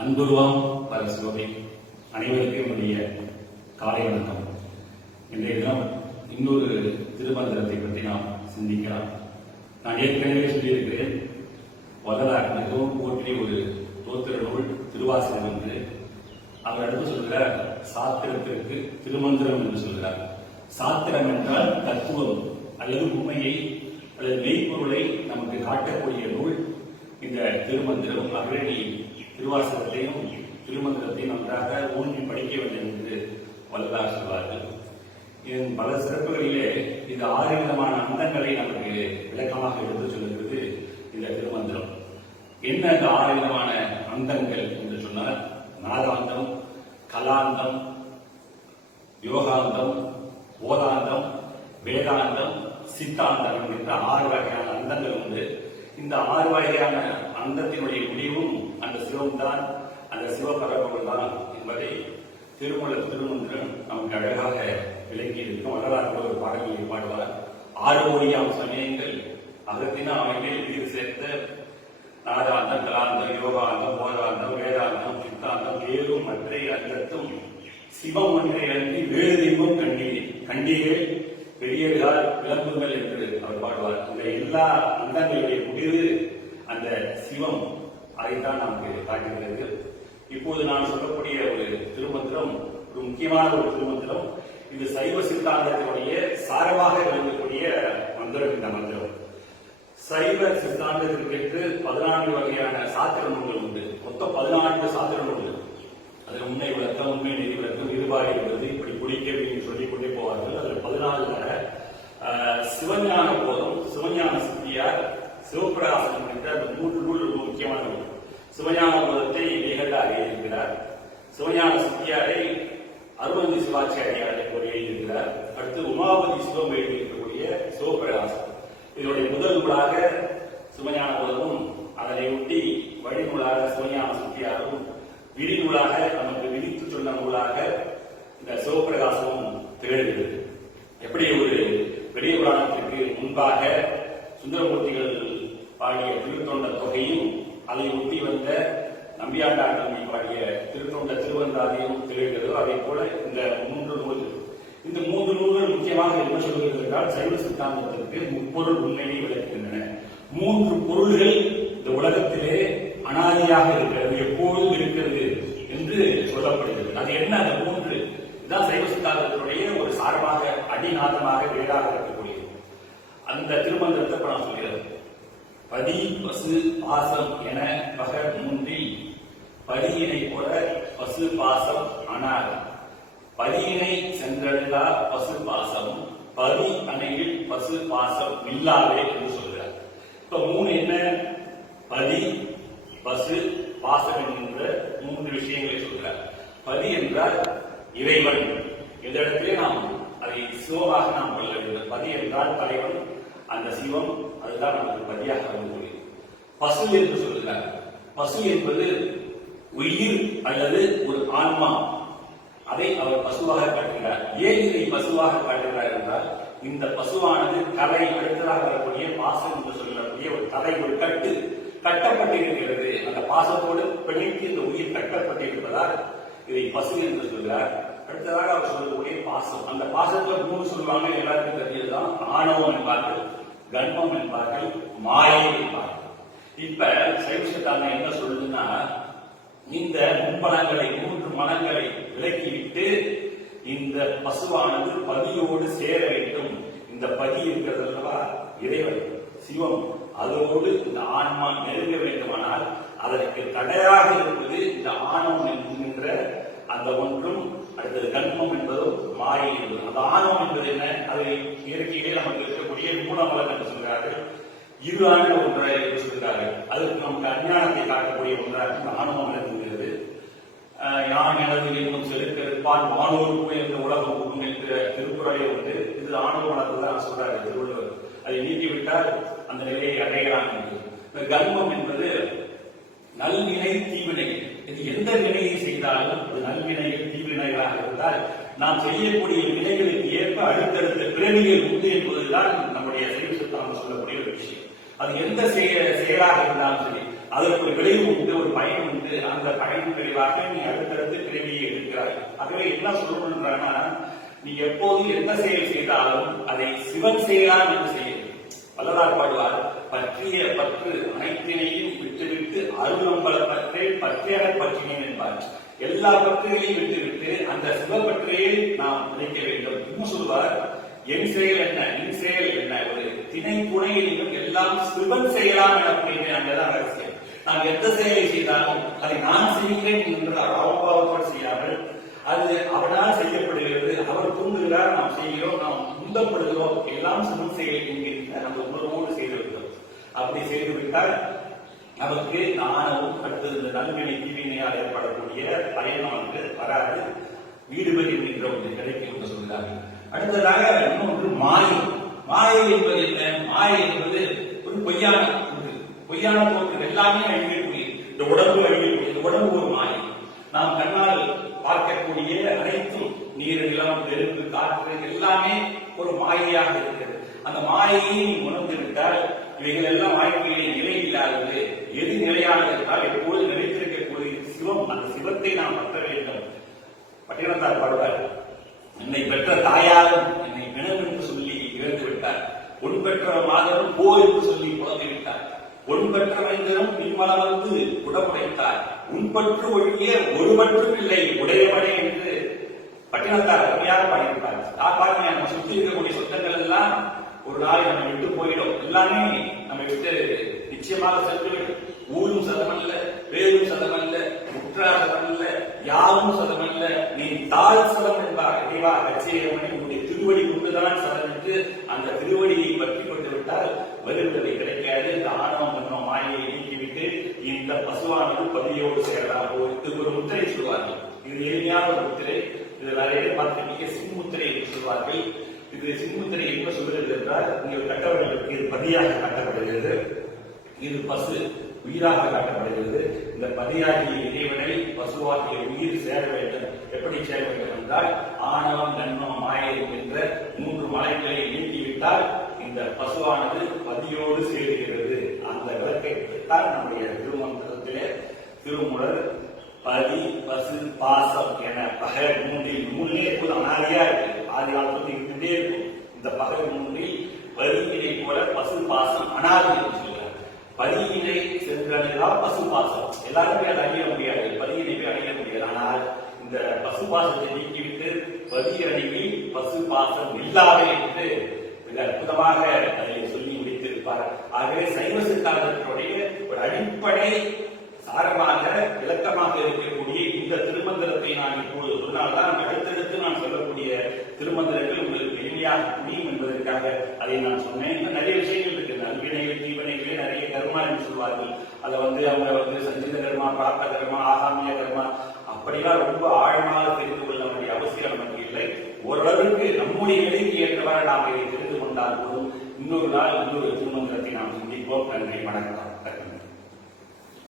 அன்புருவாம் பரசுவை அனைவருக்கும் என்னுடைய காலை வணக்கம். இன்றைய தினம் இன்னொரு திருமந்திரத்தை பற்றி நாம் சிந்திக்கலாம். நான் ஏற்கனவே சொல்லியிருக்கிறேன், வள்ளலார் மிகவும் போற்றிய ஒரு தோத்திர நூல் திருவாசகம் என்று. அவர் அடுத்து சொல்கிறார், சாத்திரத்திற்கு திருமந்திரம் என்று சொல்கிறார். சாத்திரம் என்றால் தத்துவம் அல்லது உண்மையை அல்லது மெய்ப்பொருளை நமக்கு காட்டக்கூடிய நூல் இந்த திருமந்திரம். ஆகவே நீ திருவாசகத்தையும் திருமந்திரத்தையும் நன்றாக ஊன்றி படிக்க வேண்டும் என்று வள்ளலார் சொல்வார்கள். இதன் பல சிறப்புகளிலே இந்த 6 விதமான அந்தங்களை நமக்கு விளக்கமாக எடுத்து சொல்லுகிறது இந்த திருமந்திரம். என்ன இந்த 6 விதமான அந்தங்கள் என்று சொன்னால், நாதாந்தம், கலாந்தம், யோகாந்தம், போதாந்தம், வேதாந்தம், சித்தாந்தம் என்கின்ற 6 வகையான அந்தங்கள் உண்டு. இந்த 6 வகையான அந்தத்தினுடைய முடிவும் அந்த சிவம்தான், அந்த சிவபரம்பொருள் தான் என்பதை திருமந்திரம் நமக்கு அழகாக விளங்கி இருக்கும். வள்ளலார் ஒரு பாடல்களை பாடுவார். 6 கோடியாம் சமயங்கள் அகத்தின அமைப்பில் வீடு சேர்த்த நாதாந்தம், கலாந்தம், யோகாந்தம், போதாந்தம், வேதாந்தம், சித்தாந்தம், வேறும் மற்ற அந்தத்தும் சிவம் ஒன்றை அன்றி வேறு தெய்வம் கண்டீர்கள் பெரியர்கள் விளம்புங்கள் என்று அவர் பாடுவார். இந்த எல்லா அந்தங்களுடைய முடிவு அந்த சிவம், அதைத்தான் நமக்கு காட்டுகிறது. இப்போது நான் சொல்லக்கூடிய ஒரு திருமந்திரம் ஒரு முக்கியமான ஒரு திருமந்திரம். இது சைவ சித்தாந்தத்தினுடைய சாரமாக விளங்கக்கூடிய மந்திரம். இந்த மந்திரம் சைவ சித்தாந்தத்திற்கு 14 வகையான சாத்திர நூல்கள் உண்டு. மொத்தம் 14 சாத்திர நூல்கள். அதில் உண்மை விளக்கம், உண்மை நெறி விளக்கம், இருபாடு என்பது இப்படி குடிக்க சொல்லிக் கொண்டே போவார்கள். அதில் 14 சிவஞான போதம், சிவஞான சித்தியார், சிவபிரகாசம் என்ற அந்த 3 நூல் ரொம்ப முக்கியமான நூல். சிவஞான போதத்தை வேகண்டார் எழுதியிருக்கிறார். சிவஞான சித்தியாரை அருணந்தி சிவாச்சாரியாரை எழுதியிருக்கிறார். அடுத்து உமாபதி சிவம் எழுதியிருக்கக்கூடிய சிவபிரகாசம். இதனுடைய முதல் நூலாக சிவஞான போதமும், அதனை ஒட்டி வழிநூலாக சிவஞான சித்தியாரும், விரிநூலாக நமக்கு விதித்து சொன்ன நூலாக இந்த சிவபிரகாசமும் திகழ்கிறது. எப்படி ஒரு பெரிய புராணத்திற்கு முன்பாக சுந்தரமூர்த்திகள் பாடிய திருத்தொண்ட தொகையும் அதை ஒட்டி வந்த நம்பியாண்டார் நம்பி பாடிய திருத்தொண்ட திருவந்தாதியும் திகழ்கிறதோ, அதே போல இந்த 3 நூல்கள். இந்த 3 நூல்கள் முக்கியமாக என்ன சொல்கிறது என்றால், சைவ சித்தாந்தத்திற்கு முப்பொருள் உண்மையை விளக்குகின்றன. 3 பொருள்கள் இந்த உலகத்திலே அனாதியாக இருக்கிறது, எப்போதும் இருக்கிறது என்று சொல்லப்படுகிறது. அது என்ன? அந்த 3 இதுதான் சைவ சித்தாந்தத்தினுடைய ஒரு சாரமாக, அடிநாதமாக, வேறாக இருக்கக்கூடியது. அந்த திருமந்திரத்தை நான் சொல்கிறது. பதி பசு பாசம் என பகர் 3 பதியினை போல பசு பாசம் அனார். பதியினை சென்றடைந்தா பசு பாசம், பதி அணையில் பசு பாசம் இல்லாதே என்று சொல்கிறார். இப்ப 3 என்ன? பதி, பசு, பாசம் என்கின்ற 3 விஷயங்களை சொல்கிறார். பதி என்றால் இறைவன். இந்த இடத்திலே நாம் அதை சிவமாக நாம் கொள்ள வேண்டும். பதி என்றால் தலைவன், அந்த சிவம், அதுதான் நமக்கு பதியாக வந்து. பசு என்று சொல்கிறார். பசு என்பது உயிர் அல்லது ஒரு ஆன்மா. அதை அவர் பசுவாக காட்டுகிறார். ஏன் இதை பசுவாக காட்டுகிறார் என்றால், இந்த பசுவானது கரை, அடுத்ததாக வரக்கூடிய பாசம் என்று சொல்லக்கூடிய ஒரு கரை, ஒரு கட்டப்பட்டிருக்கிறது. அந்த பாசத்தோடு பிணைத்து இந்த உயிர் கட்டப்பட்டிருப்பதால் இதை பசு என்று சொல்கிறார். அடுத்ததாக அவர் சொல்லக்கூடிய பாசம். அந்த பாசத்துல 3 சொல்லுவாங்க, எல்லாருக்கும் தெரிஞ்சதுதான். ஆணவம் என்பார்கள், கர்ப்பம் என்பார்கள், மாயை என்பார்கள். இப்ப சைவ சித்தாந்தம் என்ன சொல்லுதுன்னா, இந்த முன்பலங்களை, 3 மனங்களை விலக்கிவிட்டு இந்த பசுவானது பதியோடு சேர வேண்டும். இந்த பதி இருக்கிறது அல்லவா, இறைவன், சிவம், அதோடு இந்த ஆன்மா நெருங்க வேண்டுமானால் அதற்கு தடையாக இருப்பது இந்த ஆணவம் என்கின்ற அந்த ஒன்றும், அடுத்தது கண்மம் என்பதும் மாயை என்பது. அந்த ஆணவம் என்பது என்ன? அதை இயற்கையிலே நமக்கு இருக்கக்கூடிய மூலமலம் என்று சொல்கிறார்கள். இருளான ஒன்றை என்று சொல்கிறார்கள். அதுக்கு நமக்கு அஞ்ஞானத்தை காட்டக்கூடிய ஒன்றாக இந்த ஆணவம் விளங்குகிறது. யான் எனது என்னும் செலுத்திருப்பான் வானோருக்கு என்ற உலகம் உண்மை என்ற திருக்குறளை உண்டு. இது ஆணவ மலத்தை தான் சொல்றாரு திருவள்ளுவர். அதை நீக்கிவிட்டால் அந்த நிலையை அடைகிறான் என்று. கர்மம் என்பது நல்வினை, தீவினை. இது எந்த வினையை செய்தாலும் அது நல்வினைகள், தீவினைகளாக இருந்தால் நாம் செய்யக்கூடிய வினைகளுக்கு ஏற்ப அடுத்தடுத்த பிறவிகள் உண்டு என்பதுதான் நம்முடைய சைவ சித்தாந்தம் சொல்லக்கூடிய ஒரு விஷயம். அது எந்த செயலாக இருந்தாலும் சரி, அதற்கு ஒரு விளைவு உண்டு, ஒரு பயன் உண்டு. அந்த பயன் விளைவாக நீ அடுத்தடுத்து பிறவியை எடுக்கிறாய். ஆகவே என்ன சொல்லணும்ன்றானா, நீ எப்போது எந்த செயல் செய்தாலும் அதை சிவன் செய்யலாம் என்று செய்ய. வள்ளலார் பாடுவார், பற்றிய பற்று அனைத்தினையும் விட்டுவிட்டு அருளம்பல பற்றை பற்றியாக பற்றினேன் என்பார். எல்லா பற்றுகளையும் விட்டுவிட்டு அந்த சிவப்பற்றையே நாம் நினைக்க வேண்டும். இன்னும் சொல்வார், என் செயல் என்ன, என் செயல் என்ன, ஒரு திணை புனையிலும் எல்லாம் சிவன் செய்யலாம் என புரிந்தேன். அங்கதான் ரகசியம். நாம் எந்த செயலை செய்தாலும் அதை நான் செய்கிறேன் என்ற அவபாவத்தோடு செய்யாமல் அது அவனால் செய்யப்படுகிறது, அவர் தூண்டுகிறார், நாம் செய்கிறோம், நாம் உந்தப்படுகிறோம், எல்லாம் சிவன் செயல் என்கின்ற அந்த உணர்வோடு செய்திருக்கிறோம். அப்படி செய்துவிட்டால் நமக்கு நாணமும் அடுத்தது நல்வினை தீவினையால் ஏற்படக்கூடிய பயனானது வராது, வீடு பெறி என்கின்ற ஒன்று கிடைக்கும் என்று சொல்கிறார்கள். அடுத்ததாக இன்னொன்று மாயை. மாயை என்பது என்ன? மாயை என்பது ஒரு பொய்யான ஒன்று, பொய்யான தோற்று. எல்லாமே அழியக்கூடிய இந்த உடம்பு அழியக்கூடிய இந்த உடம்பு ஒரு மாயை. நாம் கண்ணால் பார்க்கக்கூடிய அனைத்தும் நீர், நிலம், நெருப்பு, காற்று எல்லாமே ஒரு மாயையாக இருக்கிறது. அந்த மாயையை உணர்ந்து விட்டால் இவைகள் எல்லாம் வாழ்க்கையிலே நிலை இல்லாதது. எது நிலையானது என்றால் எப்போது நிலைத்திருக்கக்கூடிய சிவம். அந்த சிவத்தை நாம் பற்ற வேண்டும். பட்டினத்தார் பாடுவார், என்னை பெற்ற தாயாரும் என்னை பிணம் என்று சொல்லி இழந்து விட்டார், பொன் பெற்ற மாதரும் போ என்று சொல்லி குழந்தை விட்டார், பொன் பெற்ற மைந்தரும் பின்மலம் வந்து குடமுடைத்தார், உன்பற்று ஒழிய ஒரு பற்றும் இல்லை உடையவனே என்று பட்டினத்தார் அருமையாக பாடியிருப்பார். பாருங்க, நம்ம சுற்றி இருக்கக்கூடிய சொத்தங்கள் எல்லாம் ஒரு நாள் நம்ம விட்டு போயிடும். எல்லாமே நம்ம விட்டு நிச்சயமாக சென்றுவிடும். ஊரும் சதமல்ல, வேறும் சதமல்ல, உற்றார் சதமல்ல, யாரும் சதமல்ல, நீ தாழ் சதம் என்பார். இறைவா கச்சேரியமணி உன்னுடைய திருவடி கொண்டுதான் சதம் என்று அந்த திருவடியை பற்றி கொண்டு விட்டால் வருகிறது கிடைக்காது. இந்த ஆணவம் என்ற மாயை நீக்கிவிட்டு இந்த பசுவானது பதியோடு சேரலாம். இதுக்கு ஒரு முத்திரை சொல்வார்கள். இது எளிமையான ஒரு முத்திரை. இது நிறைய பார்த்திருக்கீங்க, சின்முத்திரை என்று சொல்வார்கள். இது சின்முத்திரை என்ன சொல்கிறது என்றால், நீங்கள் கட்டப்படுகிறது, இது பதியாக காட்டப்படுகிறது, இது பசு உயிராக காட்டப்படுகிறது. இந்த பதியாகிய இறைவனை பசுவாகிய உயிர் சேர வேண்டும். எப்படி சேர வேண்டும் என்றால், ஆணவம், கண்மம், மாயை என்ற 3 மலைகளை நீக்கிவிட்டால் இந்த பசுவானது பதியோடு சேருகிறது. அந்த விளக்கை தான் நம்முடைய திருமந்திரத்திலே திருமுறர் பதி, பசு, பாசம் என பகை 3 நூலே அனாதியா இருக்கு. ஆதி காலத்துல இருந்துட்டே இருக்கும். இந்த பகை 3 பதியினை போல பசு பாசம் அனாதி என்று சொல்றார். பதியினை சென்றடையா பசு பாசம் எல்லாருமே அதை அடைய முடியாது, பதியினை அடைய முடியாது. ஆனால் இந்த பசு பாசத்தை நீக்கிவிட்டு பதி அணிவி பசு பாசம் இல்லாதே என்று மிக அற்புதமாக அதை சொல்லி முடித்திருப்பார். ஆகவே சைவ சித்தாந்தத்தினுடைய ஒரு அடிப்படை சாரமாக விளக்கமாக இருக்கக்கூடிய இந்த திருமந்திரத்தை நான் இப்போது சொன்னால்தான் அடுத்தடுத்து நான் சொல்லக்கூடிய திருமந்திரங்கள் உங்களுக்கு எளிமையாக புரியும் என்பதற்காக அதை நான் சொன்னேன். இன்னும் நிறைய விஷயங்கள் இருக்கு. நல்வினைகள், தீவனைகளே நிறைய கர்மா என்று சொல்வார்கள். அதை அவங்க சஞ்சித கர்மா, பிராப்த கர்மா, ஆகாமிய கர்மா அப்படிலாம் ரொம்ப ஆழமாக தெரிந்து கொள்ள வேண்டிய அவசியம் நமக்கு இல்லை. ஓரளவுக்கு நம்முடைய நிலைக்கு ஏற்றவாறு நாம் இதை தெரிந்து கொண்டால் போதும். இன்னொரு நாள் இன்னொரு திருமந்திரத்தை நாம் சிந்திப்போம். நன்றி, வணக்கம்.